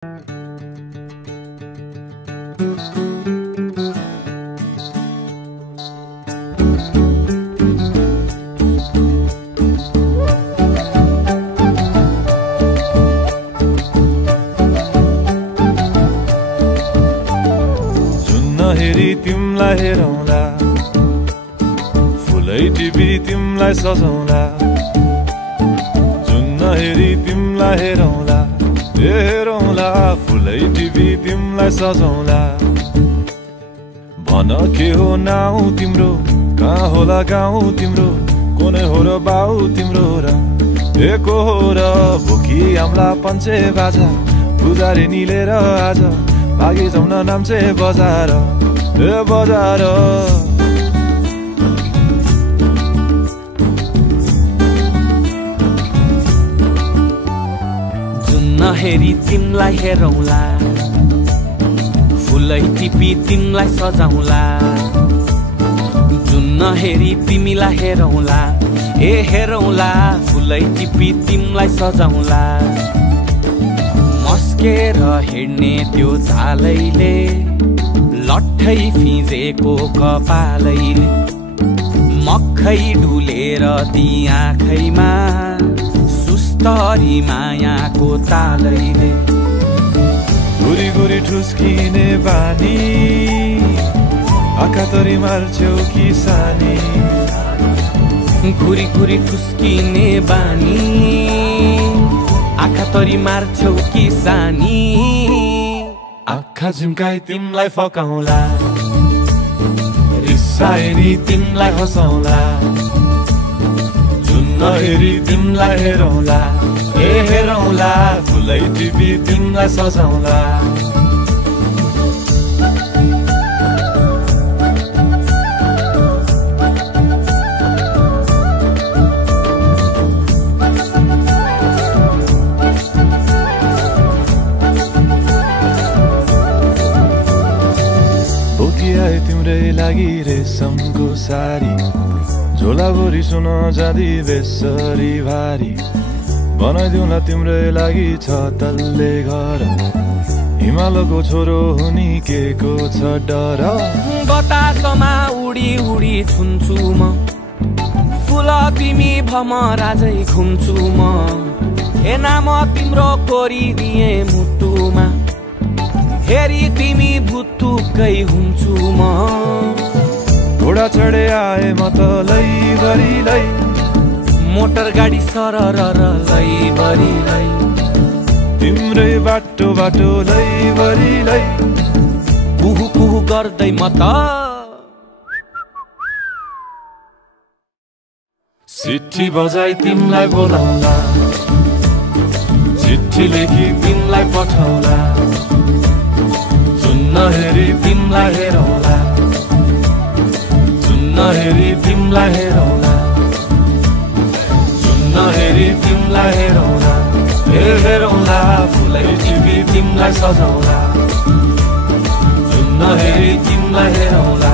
हेरी तिमलाई हेरौँला फुलै टिपी तिमलाई सजाउँला जुन हेरी तिमलाई हेरौँला हेरौँला फुलै टिपी तिमलाई सजाउँला भन के हो नाउ तिम्रो कहाँ होला गाउँ तिम्रो कुनै हो र बाउ तिम्रो र एको हो र भोकी आम्ला पञ्चे बाजा पुजारी निलेर आज भागी जाउँ न नाम्चे बजार बजार जुन हेरी तिमलाई हेरौँला फुलै टिपी तिमलाई सजाउँला जुन हेरी तिमीलाई हेरौँला हेरौँला फुलै टिपी तिमलाई सजाउँला मस्केर हिँड्ने त्यो झालैले लट्ठै फिजेको कपालैले मक्खै डुलेर ती आँखैमा सुस्तरी मायाको तालैले गुरी गुरी ठुस्किने बानी आँखातरी मार्छौ कि सानी घुरी घुरी ठुस्किने बानी आँखा तरी मार्छौ कि सानी आँखा झुम्काई तिमलाई फकाउँला रिसाए नि तिमलाई हँसाउँला जुन हेरी तिमलाई हेरौँला हेरौँला फुलै टिपी तिमलाई सजाउँला तिम्रै लागि रेशमको सारी झोलाभरि सुन जाँदी बेसरी भारी बनाइदिउँला तिम्रै लागि छ तल्ले घर हिमालको छोरो हुनी के को छ डर बतासमा उडी उडी छुन्छु म फुल तिमी भमराजै घुम्छु म नाम तिम्रो कोरिदिए मुटुमा हेरी तिमी भुत्तुकै हुन्छु म घोडा चढे आए म त लैभरि लै मोटर गाडी सरर लैभरि लै तिम्रै बाटो बाटो लैभरि लै कुहु कुहु गर्दै म त चिट्ठी बजाई तिमलाई बोलाउँला चिट्ठी लेखी तिमलाई पठाउँला जुन हेरी तिमलाई हेरौँला जुन हेरी तिमलाई हेरौँला जुन हेरी तिमलाई हेरौँला हेरौँला फुलै टिपी तिमलाई सजाउँला जुन हेरी तिमलाई हेरौँला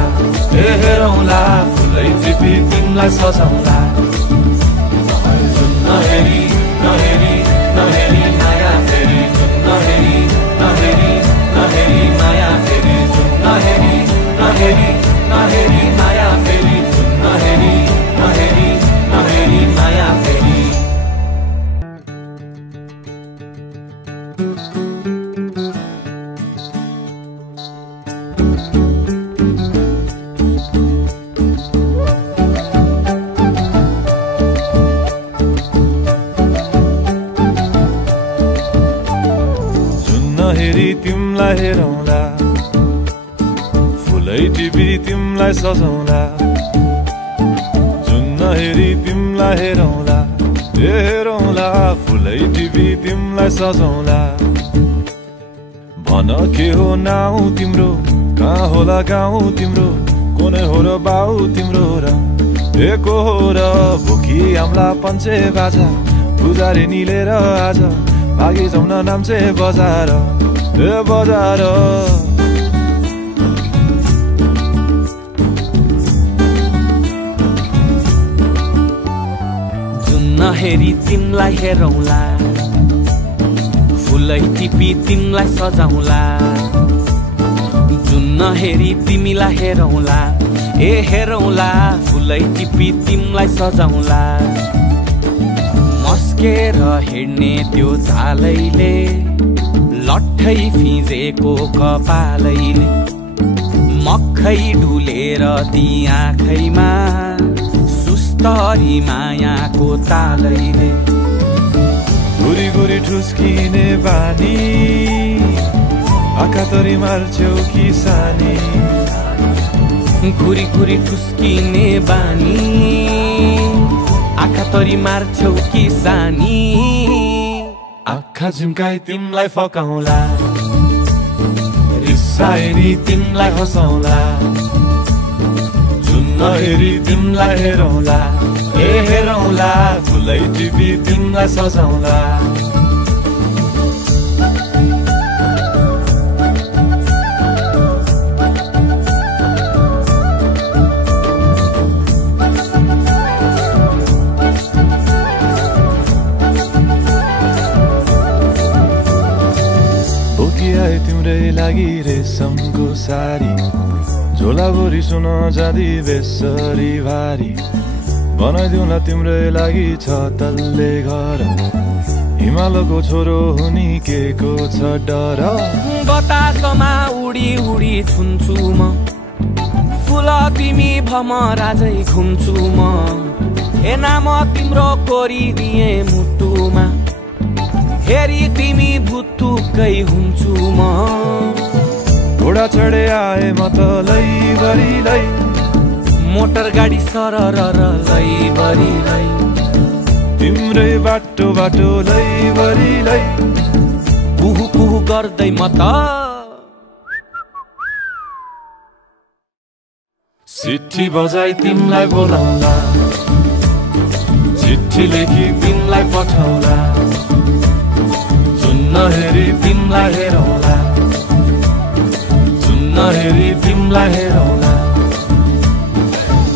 हेरौँला फुलै टिपी तिमलाई सजाउँला जुन हेरी नहेरी नहेरी माया फेरि जुन नहेरी नहेरी नहेरी माया फेरि जुन नहेरी नहेरी नहेरी माया फेरि जुन नहेरी नहेरी नहेरी माया फेरि हेरी तिमलाई हेरौँला फुलै टिपी तिमलाई सजाउँला जुन हेरी तिमलाई हेरौँला हेरौँला फुलै टिपी तिमलाई सजाउँला भन के हो नाउ तिम्रो कहाँ होला गाउँ तिम्रो कुनै हो र बाउ तिम्रो र एको हो र भोकी आम्ला पञ्चे बाजा पुजारी निलेर आज भागी जाउँ न नाम्चे बजार बजार जुन हेरी तिमलाई हेरौँला फुलै टिपी तिमलाई सजाउँला जुन नहेरी तिमीलाई हेरौँला ए हेरौँला फुलै टिपी तिमलाई सजाउँला मस्केर हिँड्ने त्यो झालैले लट्ठै फिजेको कपालैले मक्खै डुलेर ती आँखैमा सुस्तरी मायाको तालैले गुरी गुरी ठुस्किने बानी आँखा तरी मार्छौ कि सानी घुरी घुरी ठुस्किने बानी आँखा तरी मार्छौ कि सानी आँखा झुम्काई तिमलाई फकाउँला रिसाएरी तिमलाई हँसाउँला जुन नहेरी तिमलाई हेरौँला ए हेरौँला फुलै टिपी तिमलाई सजाउँला बोकिआए तिम्रै लागि रेशमको सारी झोलाभरि सुन जाँदी बेसरी भारी बनाइदिउँला तिम्रै लागि छ तल्ले घर हिमालको छोरो हुनी के को छ डर बतासमा उडी उडी छुन्छु म फुल तिमी भमराजै घुम्छु म ए नाम तिम्रो कोरिदिए मुटुमा हेरी तिमी भुत्तुकै हुन्छु म घोडा चढे आए म त लैभरि मोटर गाडी सरर लैभरि तिम्रै बाटो बाटो लैभरि पुहु पुहु गर्दै म त चिट्ठी बजाई तिमलाई बोलाउँला चिट्ठी लेखी तिमलाई पठाउँला जुन नहेरी तिमलाई हेरौँला जुन नहेरी तिमलाई हेरौँला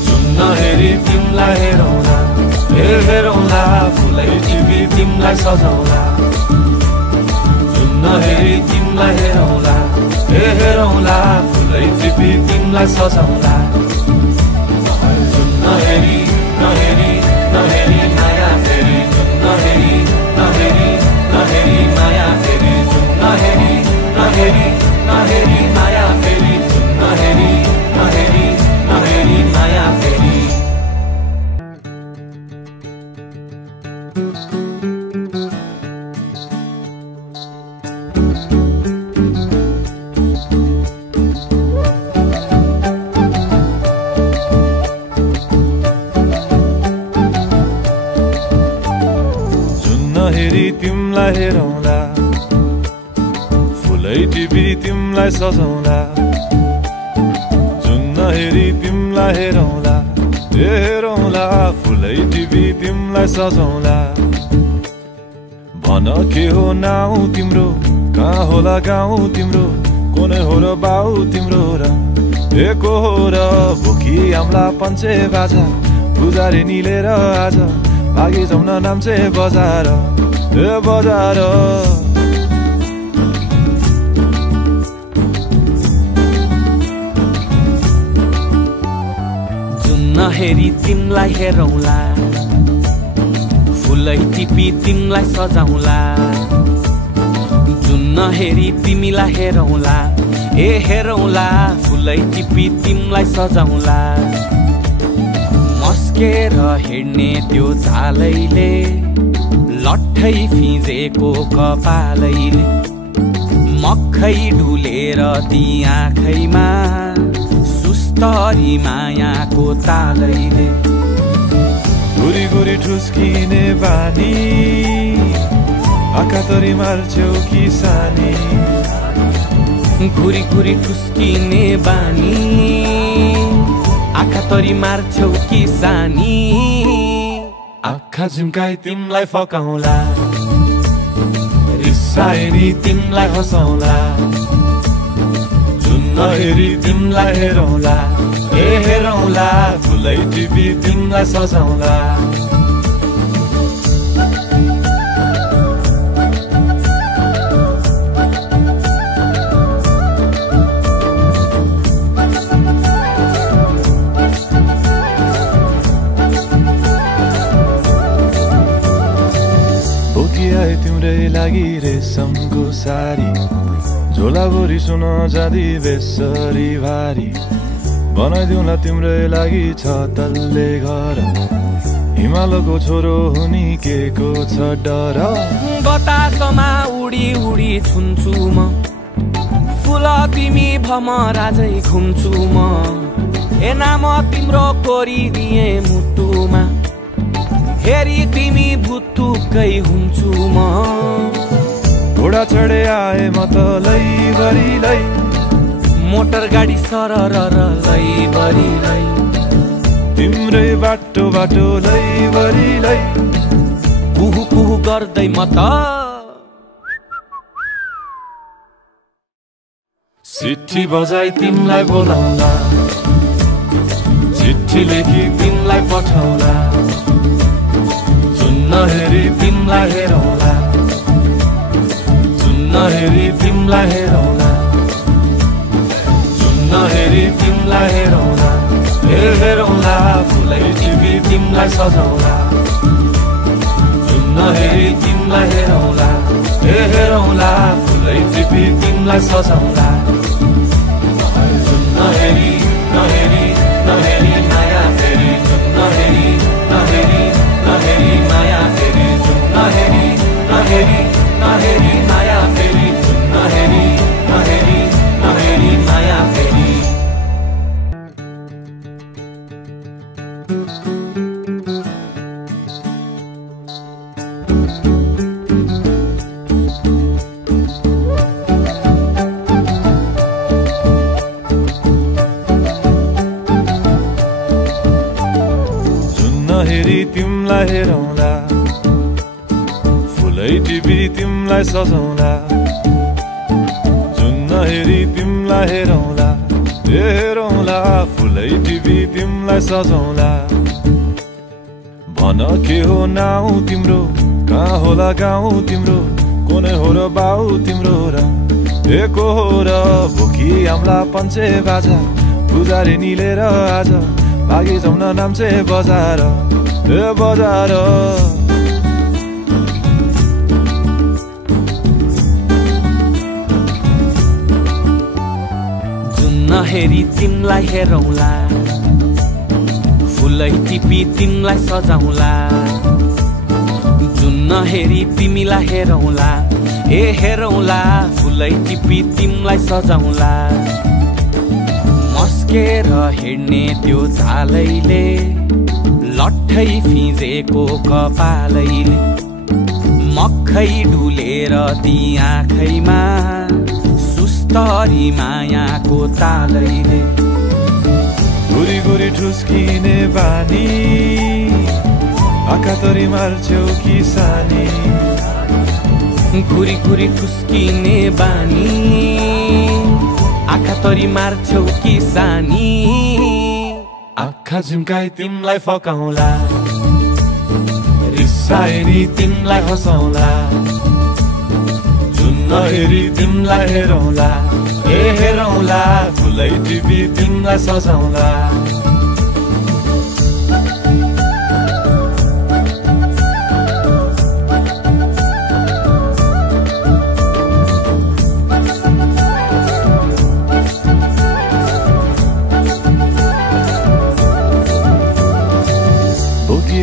जुन नहेरी तिमलाई हेरौँला ए हेरौँला फुलै टिपी तिमलाई सजाउँला जुन नहेरी तिमलाई हेरौँला ए हेरौँला फुलै टिपी तिमलाई सजाउँला जुन नहेरी नहेरी नहेरी माया फेरि जुन नहेरी नहेरी नहेरी माया फेरि जुन नहेरी नहेरी नहेरी माया फेरि जुन नहेरी नहेरी नहेरी माया फेरि नहेरी तिमलाई हेरौँला फुलै टिपी तिमलाई सजाउँला जुन नहेरी तिमलाई हेरौँला ए हेरौँला फुलै टिपी तिमलाई सजाउँला भन के हो नाउ तिम्रो कहाँ होला गाउँ तिम्रो कोने हो र बाउ तिम्रो र एको हो र भुकी आम्ला पञ्चे बाजा पुजारी निलेर आज भागी जाउन नाम्चे बजार ए बजार जुन नहेरी तिमलाई हेरौँला फुलै टिपी तिमलाई सजाउँला जुन नहेरी तिमीलाई हेरौँला ए हेरौँला फुलै टिपी तिमलाई सजाउँला मस्केर हिँड्ने त्यो झालैले लट्ठै फिजेको कपालैले मक्खै डुलेर ती आँखैमा सुस्तरी मायाको तालैले गुरी गुरी ठुस्किने बानी आँखा तरी मार्छौ कि सानी घुरी घुरी ठुस्किने बानी आँखा तरी मार्छौ कि सानी आँखा झुम्काई तिमलाई फकाउँला रिसाएरी तिमलाई हँसाउँला जुन नहेरी तिमलाई हेरौँला ए हेरौँला फुलै टिपी तिमलाई सजाउँला सारी झोलाभरि सुन जाँदी बेसरी भारी बनाइदिउँला तिम्रै लागि छ तल्ले घर हिमालको छोरो हुनी के को छ डर बतासमा उडी उडी छुन्छु म फुल तिमी भमराजै घुम्छु म ए नाम तिम्रो कोरिदिए मुटुमा हेरी तिमी भुत्तुकै हुन्छु म घोडा चढे आए म त लैभरि लै मोटर गाडी सरर लैभरि लै तिम्रै बाटो बाटो लैभरि लै कुहु कुहु गर्दै म त चिट्ठी बजाई तिमलाई बोलाउला चिट्ठी लेखी तिमलाई पठाउला चुन्न हेरी तिमलाई हेरौला चुन्न हेरी तिमलाई हेरौला चुन्न हेरी तिमलाई हेरौला हेरौला फुलै टिपी तिमलाई सजाउला चुन्न हेरी तिमलाई हेरौला हेरौला फुलै टिपी तिमलाई सजाउला नहेरी नहेरी नहेरी माया फेरि नहेरी नहेरी नहेरी माया फेरि नहेरी नहेरी नहेरी माया फेरि नहेरी नहेरी नहेरी माया फेरि हेरी तिमलाई हेरौला फुलै टिपी तिमलाई सजाउला चुन्न हेरी तिमलाई हेरौला हेरौला फुलै टिपी तिमलाई सजाउला भन के हो नाउ तिम्रो कहाँ होला गाउँ तिम्रो कुनै हो र बाउ तिम्रो र एको हो र भोकी आम्ला पञ्चे बाजा पुजारी निलेर आज भागी जाउन नाम्चे बजार बजार जुन्न हेरी तिमलाई हेरौला फुलै टिपी तिमलाई सजाउला जुन्न हेरी तिमीलाई हेरौला हेरौला फुलै टिपी तिमलाई सजाउला मस्केर हिँड्ने त्यो झालैले लट्ठै फिजेको कपालैले मक्खै डुलेर ती आँखैमा सुस्तरी मायाको तालैले गुरी गुरी ठुस्किने बानी आँखा तरी मार्छौ कि सानी घुरी घुरी ठुस्किने बानी आँखा तरी मार्छौ कि सानी आँखा झुम्काई तिमलाई फकाउला रिसाएरी तिमलाई हँसाउला चुन्न हेरी तिमलाई हेरौला हेरौला फुलै टिपी तिमलाई सजाउला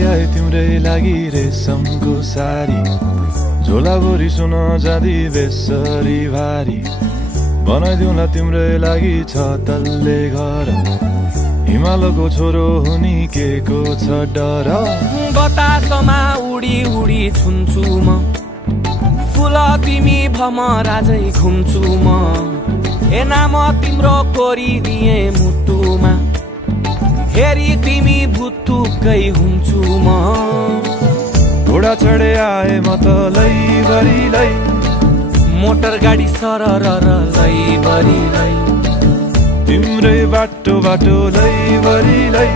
आए तिम्रै लागि रेशमको सारी झोलाभरि सुन जाँदी बेसरी भारी बनाइदिउँला तिम्रै लागि छ तल्ले घर हिमालको छोरो हुनी के को छ डर बतासमा उडी उडी छुन्छु म फुल तिमी भमराजै घुम्छु म ए नाम तिम्रो कोरिदिए मुटुमा हेरी तिमी भुत्तुकै हुन्छु म घोडा चढे आए म त लैभरि लै मोटर गाडी सरर लैभरि लै तिम्रै बाटो बाटो लैभरि लै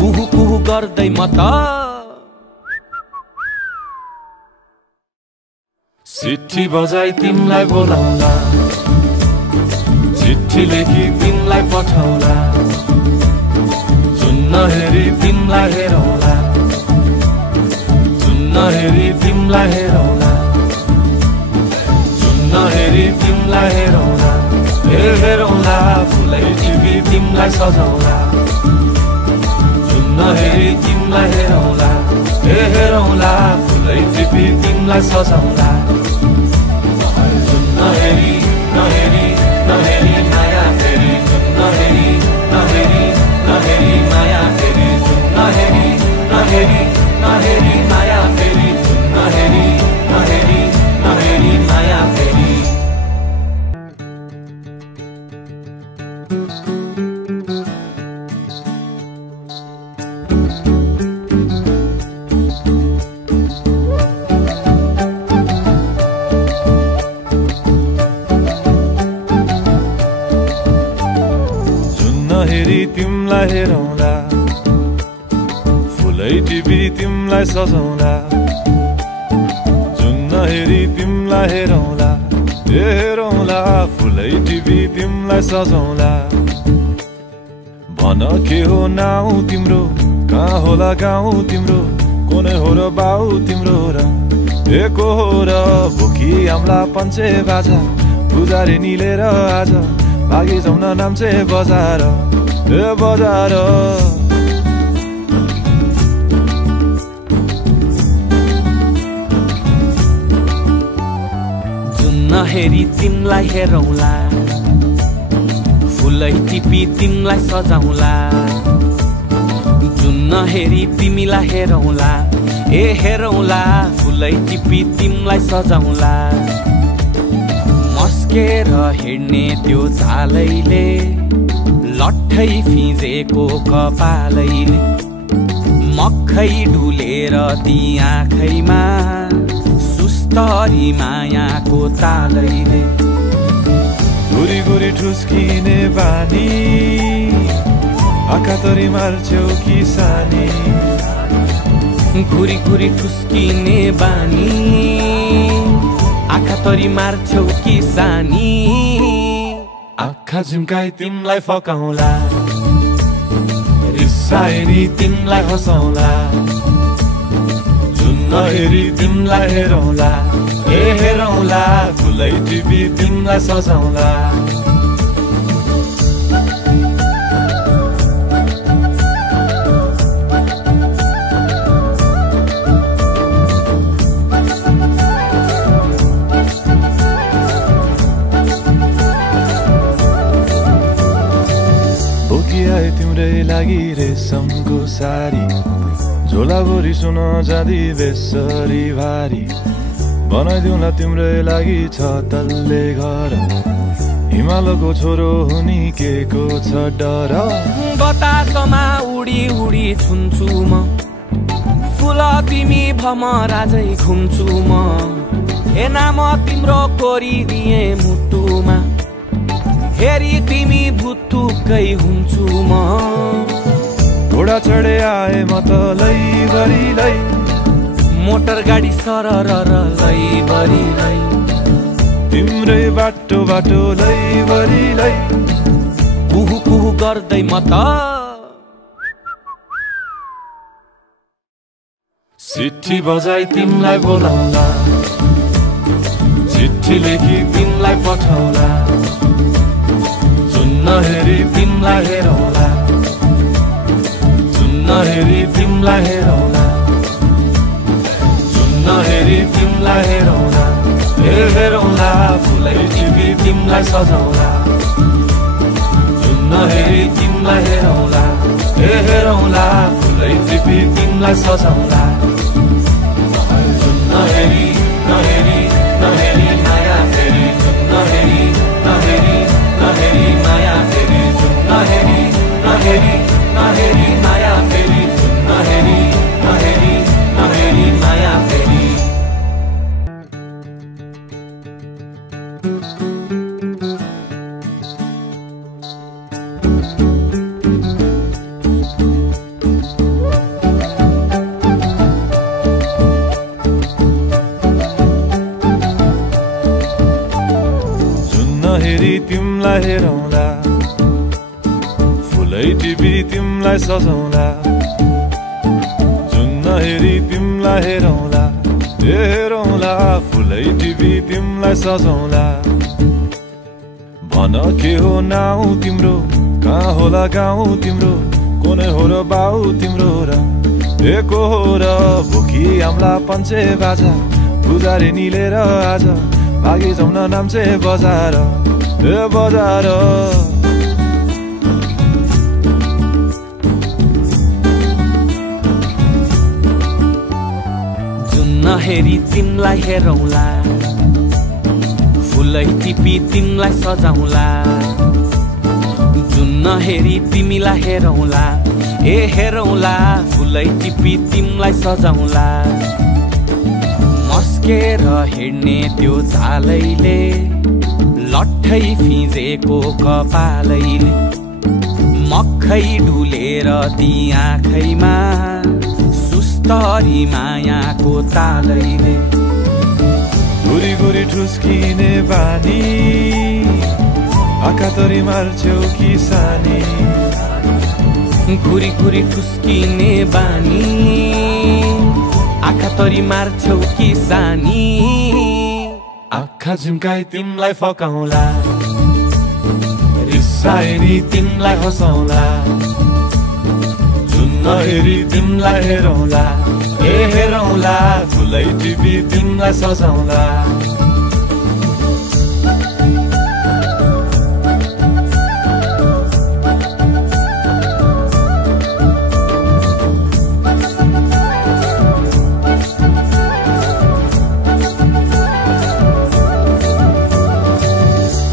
कुहु कुहु गर्दै म त चिट्ठी बजाई तिमलाई बोलाउला चिट्ठी लेखी तिमलाई पठाउला चुन्न हेरी तिमलाई हेरौला चुन्न हेरी तिमलाई हेरौला चुन्न हेरी तिमलाई हेरौँला हेरौँला फुलै टिपी तिमलाई सजाउँला जुन हेरी तिमलाई हेरौँला हेरौँला फुलै टिपी तिमलाई सजाउँला जुन नहेरी नहेरी नहेरी माया फेरि जुन नहेरी नहेरी नहेरी माया फेरि जुन नहेरी नहेरी नहेरी माया फेरि जुन नहेरी नहेरी नहेरी माया फेरि हेरी तिमलाई हेरौँला फुलै टिपी तिमलाई सजाउँला जुन नहेरी तिमलाई हेरौँला हेरौँला फुलै टिपी तिमलाई सजाउँला भन के हो नाउ तिम्रो कहाँ होला गाउँ तिम्रो कुनै हो र बाउ तिम्रो र एको हो र भोकी आम्ला पञ्चे बाजा पुजारी निलेर आज भागी जाउन नाम्चे बजार ए बजार जुन नहेरी तिमलाई हेरौँला फुलै टिपी तिमलाई सजाउँला जुन नहेरी तिमीलाई हेरौँला हेरौँला फुलै टिपी तिमलाई सजाउँला मस्केर हिँड्ने त्यो झालैले लट्ठै फिजेको कपालैले मक्खै डुलेर ती आँखैमा सुस्तरी मायाको तालैले गुरी गुरी ठुस्किने बानी आँखा तरी मार्छौ कि सानी घुरी घुरी ठुस्किने बानी आँखा तरी मार्छौ कि सानी आँखा झुम्काई तिमलाई फकाउँला रिसाएरी तिमलाई हँसाउँला जुन नहेरी तिमलाई हेरौँला हेरौँला फुलै टिपी तिमलाई सजाउँला आए तिम्रै लागि रेशमको सारी झोलाभरि सुन जाँदी बेसरी भारी बनाइदिउँला तिम्रै लागि छ तल्ले घर हिमालको छोरो हुनी के को छ डर बतासमा उडी उडी छुन्छु म फुल तिमी भमराजै घुम्छु म ए नाम तिम्रो कोरिदिए मुटुमा हेरी तिमी भुत्तुकै हुन्छु म घोडा चढे आए म त लैभरि लै मोटर गाडी सरर लैभरि लै तिम्रै बाटो बाटो लैभरि लै कुहु कुहु गर्दै म त चिट्ठी बजाई तिमलाई बोलाउँला चिट्ठी लेखी तिमलाई पठाउँला जुन नहेरी तिमलाई हेरौँला जुन नहेरी तिमलाई हेरौँला जुन नहेरी तिमलाई हेरौँला हेरौँला फुलै टिपी तिमलाई सजाउँला जुन नहेरी तिमलाई हेरौँला हेरौँला फुलै टिपी तिमलाई सजाउँला जुन नहेरी नहेरी नहेरी माया फेरि जुन नहेरी नहेरी नहेरी माया फेरि जुन नहेरी नहेरी नहेरी माया फेरि जुन नहेरी नहेरी नहेरी माया फेरि हेरी तिमलाई हेरौँला फुलै टिपी तिमलाई सजाउँला जुन नहेरी तिमलाई हेरौँला हेरौँला फुलै टिपी तिमलाई सजाउँला भन के हो नाउ तिम्रो, कहाँ होला गाउँ तिम्रो, कोने हो र बाउ तिम्रो र एको हो र भोकी आम्ला पञ्चे बाजा पुजारी निलेर आज भागी जाउन नाम्चे बजार बजार हेरी तिमलाई हेरौला, फुलै टिपी तिमलाई सजाउला। जुन हेरी तिमीलाई हेरौला, ए हेरौला, फुलै टिपी तिमलाई सजाउला। मस्केर हिँड्ने त्यो झालैले, लट्ठै फिजेको कपालैले, मक्खै डुलेर ती आँखैमा सुस्तरी मायाको तालैले। गुरी गुरी ठुस्किने बानी, आँखातरी मार्छौ कि सानी। गुरी गुरी ठुस्किने बानी, आँखातरी मार्छौ कि सानी। आँखा झुम्काई तिमलाई फकाउला, रिसाएरी तिमलाई हँसाउला। हेरी तिमलाई हेरौला, ए हेरौला, फुलै टिपी तिमलाई सजाउला।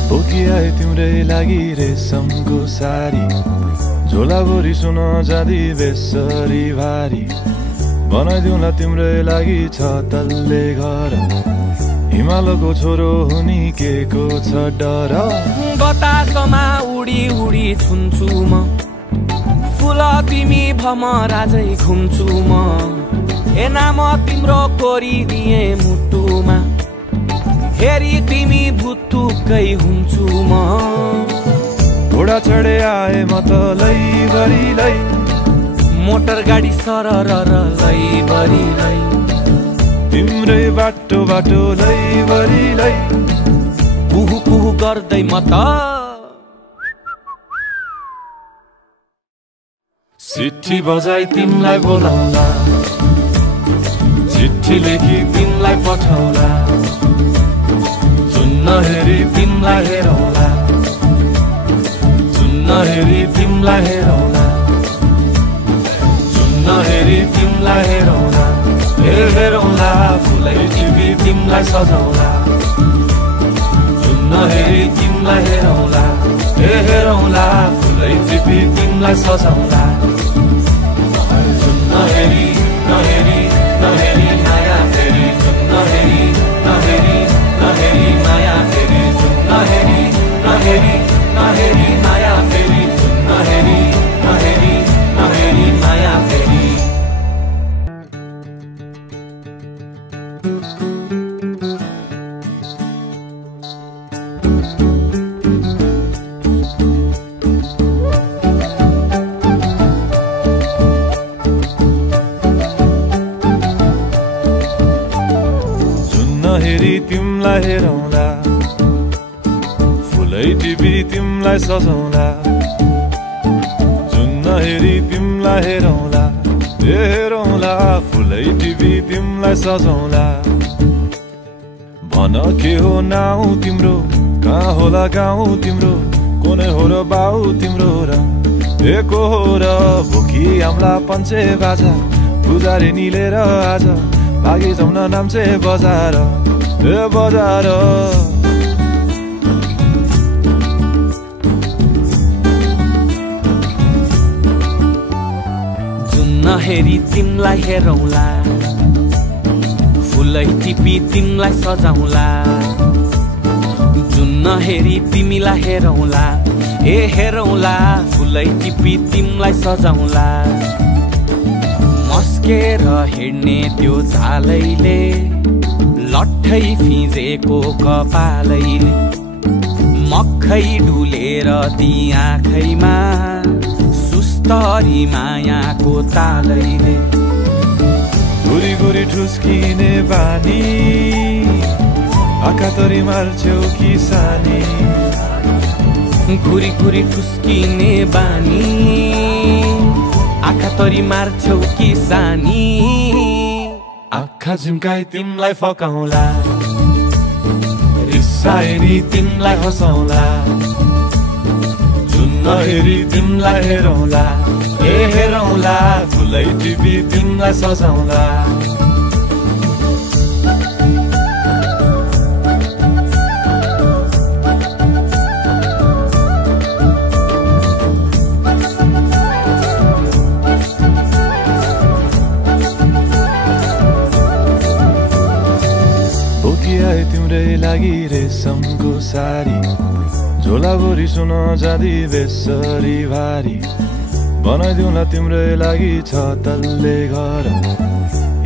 बोकिआए तिम्रै लागि रेशमको सारी, झोलाभरि सुन जाँदी बेसरी भारी। बनाइदिउँला तिम्रै लागि छ तल्ले घर, हिमालको छोरो हुनी के को छ डर। बतासमा उडी उडी छुन्छु म, फुल तिमी भमराजै घुम्छु म। ए नाम तिम्रो कोरिदिए मुटुमा, हेरी तिमी भुत्तुकै हुन्छु म। घोडा चढे आए म त लैभरि लै, मोटर गाडी सरर लैभरि लै। तिम्रै बाटो बाटो लैभरि लै, कुहु कुहु गर्दै म त चिट्ठी बजाई तिमलाई बोलाउला, चिट्ठी लेखी तिमलाई पठाउला। जुन हेरी तिमलाई हेरौला, हेरी तिमलाई हेरौला। जुन हेरी तिमलाई हेरौला, ए हेरौला, फुलै टिपी तिमलाई सजाउला। जुन हेरी तिमलाई हेरौला, ए हेरौला, फुलै टिपी तिमलाई सजाउला। जुन हेरी नहेरी नहेरी माया फेरि, जुन हेरी नहेरी नहेरी माया फेरि। जुन हेरी नहेरी नहेरी माया फेरि, नहेरी नहेरी नहेरी माया फेरि। जुन हेरी तिमलाई हेरौला, फुलै टिपी तिमलाई सजाउला। जुन हेरी तिमलाई हेरौला, ए हेरौला, फुलै टिपी तिमलाई सजाउला। भन के हो नाउ तिम्रो, कहाँ होला गाउँ तिम्रो, कोने हो र बाउ तिम्रो र एको हो र भोकी आम्ला पञ्चे बाजा पुजारी निलेर आज भागी जाउन नाम्चे बजार बजार। हेरी तिमलाई हेरौला, फुलै टिपी तिमलाई सजाउला। जुन हेरी तिमीलाई हेरौला, ए हेरौला, फुलै टिपी तिमलाई सजाउला। मस्केर हिँड्ने त्यो झालैले, लट्ठै फिजेको कपालैले, मक्खै डुलेर ती आँखैमा सुस्तरी मायाको तालैले। गुरी गुरी ठुस्किने बानी, आँखातरी मार्छौ कि सानी। घुरी घुरी ठुस्किने बानी आँखा तरी मार्छौ कि सानी आँखा झिम्काई तिमलाई फकाउला रिसाए नि तिमलाई हँसाउला जुन्न हेरी तिमलाई हेरौला ए हेरौला फुलै टिपी तिमलाई सजाउला तिम्रै लागि रेशमको सारी झोलाभरि सुन जाँदी बेसरी भारी बनाइदिउँला तिम्रै लागि छ तल्ले घर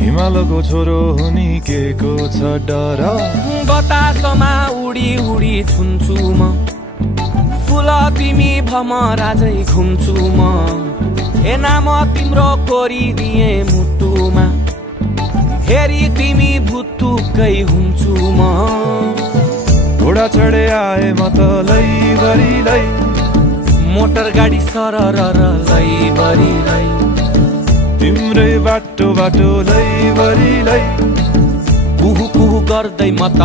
हिमालको छोरो हुनी के को छ डर बतासमा उडी उडी छुन्छु म फुल तिमी भमराजै घुम्छु म ए नाम तिम्रो कोरिदिए मुटुमा हेरी तिमी भुत्तुकै हुन्छु म घोडा चढे आए म त लैभरि मोटर गाडी सरर लैभरि तिम्रै बाटो बाटो लैभरि कुहु कुहु गर्दै म त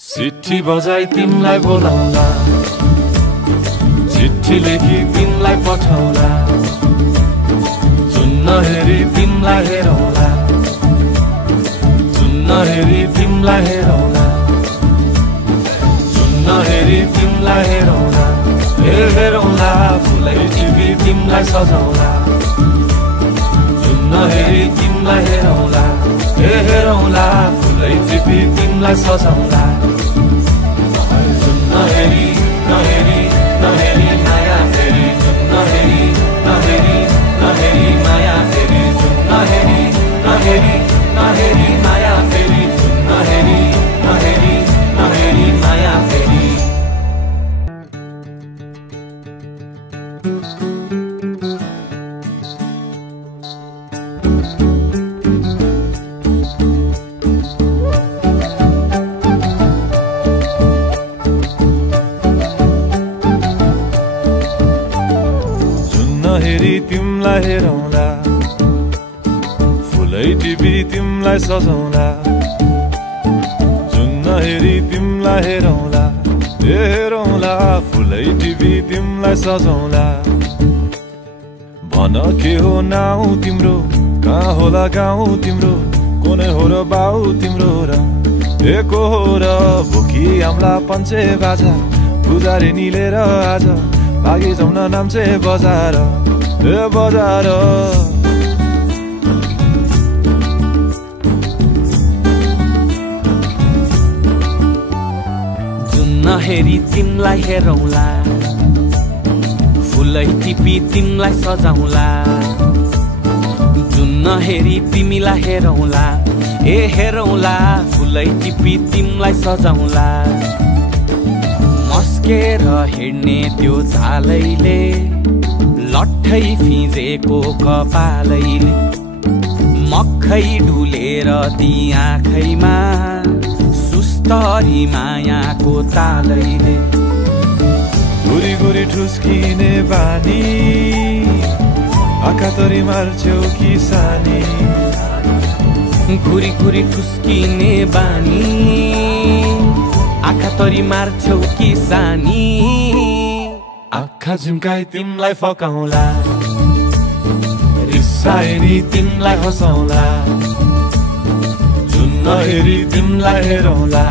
चिट्ठी बजाई तिमलाई बोलाउला चिट्ठी लेखी तिमलाई पठाउला जुन्न हेरी तिमलाई हेरौला जुन्न हेरी तिमलाई हेरौला जुन्न हेरी तिमलाई हेरौला हेरौला फुलै टिपी तिमलाई सजाउला जुन्न हेरी तिमलाई हेरौला हेरौला फुलै टिपी तिमलाई सजाउला जुन्न हेरी नहेरी नहेरी माया फेरि जुन्न हेरी नहेरी नहेरी माया फेरि जुन्न हेरी नहेरी नहेरी माया फेरि जुन्न हेरी नहेरी नहेरी माया फेरि हेरी तिमलाई हेरौला फुलै टिपी तिमलाई सजाउला जुन्न हेरी तिमलाई हेरौला हेरौला फुलै टिपी तिमलाई सजाउला भन के हो नाउ तिम्रो कहाँ होला गाउँ तिम्रो कुनै हो र बाउ तिम्रो र एको हो र भोकी आम्ला पञ्चे बाजा पुजारी निलेर आज भागी जाउन नाम्चे बजार ए बजार जुन्न हेरी तिमलाई हेरौला फुलै टिपी तिमलाई सजाउला जुन्न हेरी तिमीलाई हेरौला ए हेरौला फुलै टिपी तिमलाई सजाउला मस्केर हिँड्ने त्यो झालैले लट्ठै फिजेको कपालैले मक्खै डुलेर ती आँखैमा सुस्तरी मायाको तालैले गुरी गुरी ठुस्किने बानी आँखा तरी मार्छौ कि सानी घुरी घुरी ठुस्किने बानी आँखा तरी मार्छौ कि सानी आँखा झिम्काई तिमलाई फकाउला रिसाए नि तिमलाई हँसाउला जुन्न हेरी तिमलाई हेरौला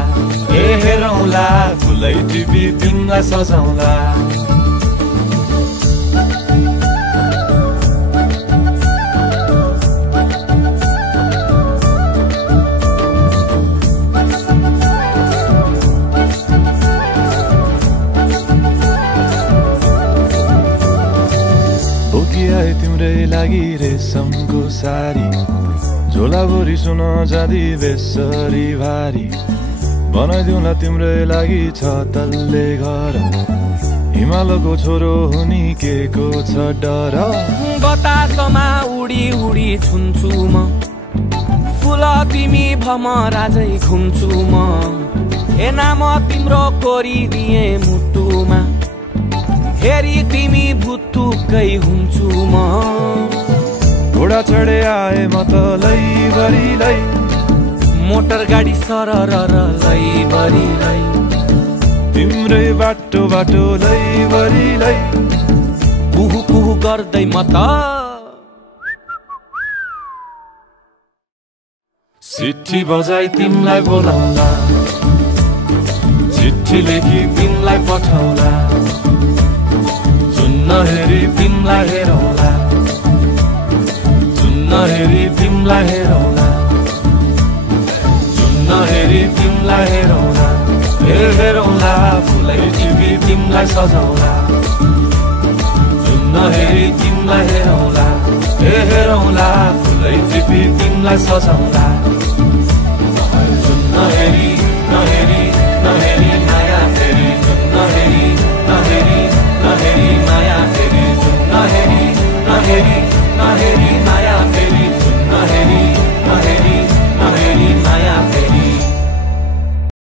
ए हेरौला फुलै टिपी तिमलाई सजाउला तिम्रै लागि रेशमको सारी झोलाभरि सुन जाँदी बेसरी भारी बनाइदिउँला तिम्रै लागि छ तल्ले घर हिमालको छोरो हुनी के को छ डर बतासमा उडी उडी छुन्छु म फुल तिमी भमराजै घुम्छु म ए नाम तिम्रो कोरिदिए मुटुमा हेरी तिमी भुत्तुकै हुन्छु म घोडा चढे आए म त लैभरि मोटर गाडी सरर लैभरि तिम्रै बाटो बाटो लैभरि कुहु कुहु गर्दै म त चिट्ठी बजाई तिमलाई बोलाउला चिट्ठी लेखी तिमलाई पठाउला चुन्न हेरी तिमलाई हेरौला चुन्न हेरी तिमलाई हेरौला चुन्न हेरी तिमलाई हेरौला हेरौला फुलै टिपी तिमलाई सजाउला चुन्न हेरी तिमलाई हेरौला हेरौला फुलै टिपी तिमलाई सजाउला चुन्न हेरी नहेरी नहेरी माया फेरि चुन्न हेरी नहेरी नहेरी माया फेरि चुन्न हेरी नहेरी नहेरी माया